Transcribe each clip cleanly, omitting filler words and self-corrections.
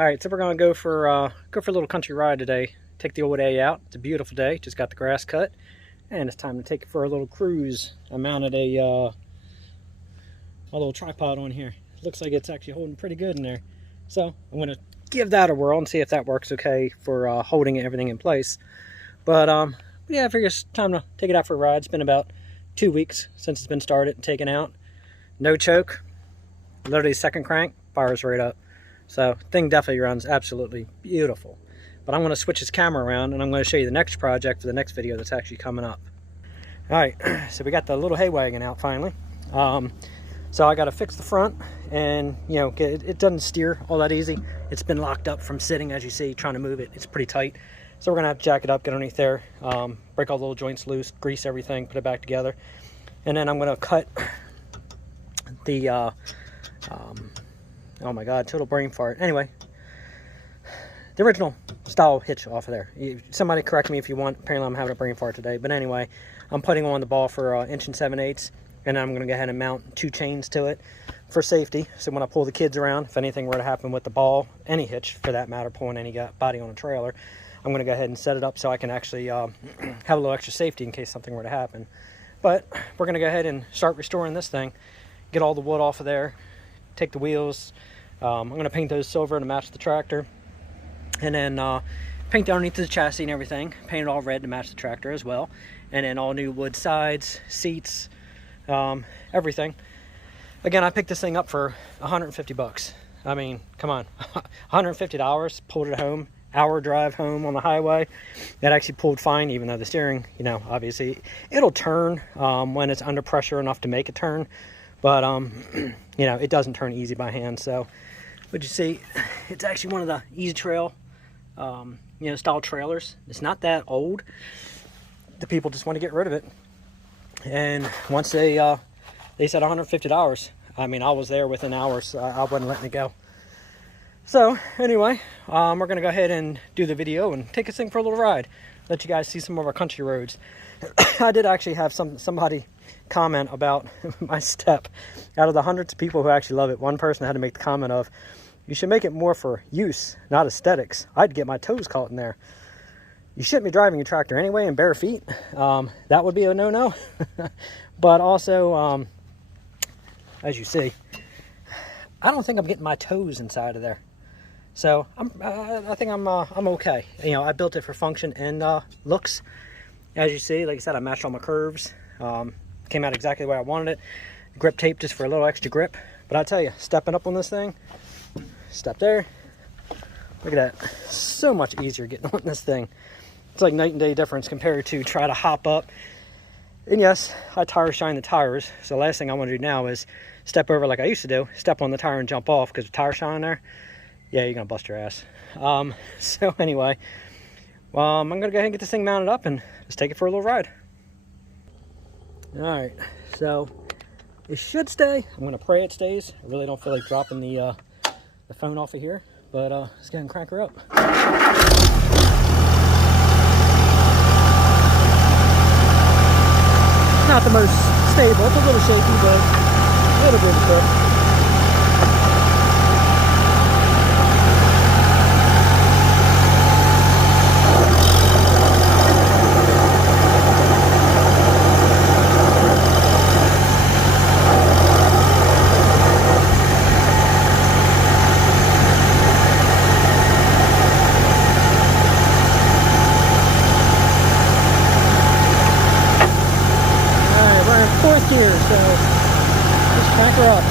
All right, so we're gonna go for a little country ride today. Take the old A out. It's a beautiful day. Just got the grass cut, and it's time to take it for a little cruise. I mounted a little tripod on here. Looks like it's actually holding pretty good in there. So I'm gonna give that a whirl and see if that works okay for holding everything in place. But yeah, I figure it's time to take it out for a ride. It's been about 2 weeks since it's been started and taken out. No choke. Literally second crank, fires right up. So thing definitely runs absolutely beautiful. But I'm going to switch this camera around and I'm going to show you the next project for the next video that's actually coming up. Alright, so we got the little hay wagon out finally. So I got to fix the front and, you know, it doesn't steer all that easy. It's been locked up from sitting, as you see, trying to move it. It's pretty tight. So we're going to have to jack it up, get underneath there, break all the little joints loose, grease everything, put it back together. And then I'm going to cut the... oh my god, total brain fart. Anyway, the original style hitch off of there. Somebody correct me if you want. Apparently I'm having a brain fart today. But anyway, I'm putting on the ball for 1 7/8 and I'm going to go ahead and mount 2 chains to it for safety. So when I pull the kids around, if anything were to happen with the ball, any hitch for that matter, pulling any body on a trailer, I'm going to go ahead and set it up so I can actually have a little extra safety in case something were to happen. But we're going to go ahead and start restoring this thing, get all the wood off of there, take the wheels. I'm going to paint those silver to match the tractor, and then paint underneath the chassis and everything, paint it all red to match the tractor as well, and then all new wood sides, seats, everything. Again, I picked this thing up for 150 bucks. I mean, come on, $150, pulled it home, hour drive home on the highway. That actually pulled fine, even though the steering, you know, obviously it'll turn when it's under pressure enough to make it turn. But, you know, it doesn't turn easy by hand. So, but you see, it's actually one of the 𝐦𝐤𝐬𝐬, you know, style trailers. It's not that old. The people just want to get rid of it. And once they said $150, I mean, I was there within hours, so I wasn't letting it go. So, anyway, we're going to go ahead and do the video and take this thing for a little ride. Let you guys see some of our country roads. I did actually have somebody comment about my step. Out of the hundreds of people who actually love it, one person had to make the comment of, you should make it more for use, not aesthetics. I'd get my toes caught in there. You shouldn't be driving a tractor anyway in bare feet. That would be a no-no. But also, as you see, I don't think I'm getting my toes inside of there. So I think I'm okay. You know, I built it for function and looks. As you see, like I said, I matched all my curves. Came out exactly the way I wanted it. Grip tape just for a little extra grip. But I tell you, stepping up on this thing, step there. Look at that. So much easier getting on this thing. It's like night and day difference compared to try to hop up. And yes, I tire shine the tires. So the last thing I want to do now is step over like I used to do. Step on the tire and jump off because the tire shine there. Yeah, you're going to bust your ass. So anyway, I'm going to go ahead and get this thing mounted up and just take it for a little ride. Alright, so it should stay. I'm going to pray it stays. I really don't feel like dropping the phone off of here, but let's go ahead and crank her up. Not the most stable, it's a little shaky, but a little bit of grip. Fourth gear, so just crank her up.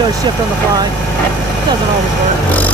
Do a shift on the fly. Doesn't always work.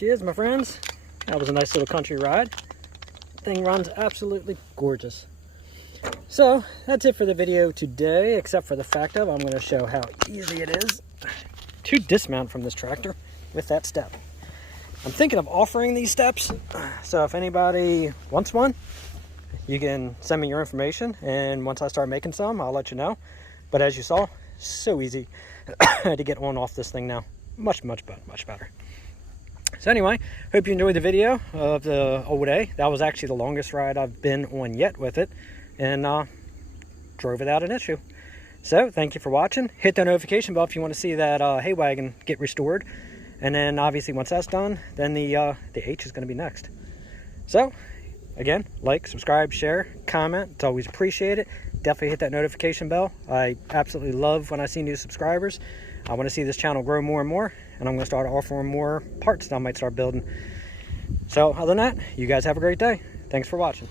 she is, my friends. That was a nice little country ride. Thing runs absolutely gorgeous. So that's it for the video today, except for the fact of I'm going to show how easy it is to dismount from this tractor with that step. I'm thinking of offering these steps, so if anybody wants one, you can send me your information, and once I start making some, I'll let you know. But as you saw, so easy to get on off this thing now. Much better. So anyway, hope you enjoyed the video of the old A. That was actually the longest ride I've been on yet with it, and drove without an issue. So thank you for watching. Hit the notification bell if you want to see that hay wagon get restored. And then obviously once that's done, then the H is going to be next. So again, like, subscribe, share, comment. It's always appreciated. Definitely hit that notification bell. I absolutely love when I see new subscribers. I want to see this channel grow more and more, and I'm going to start offering more parts that I might start building. So other than that, you guys have a great day. Thanks for watching.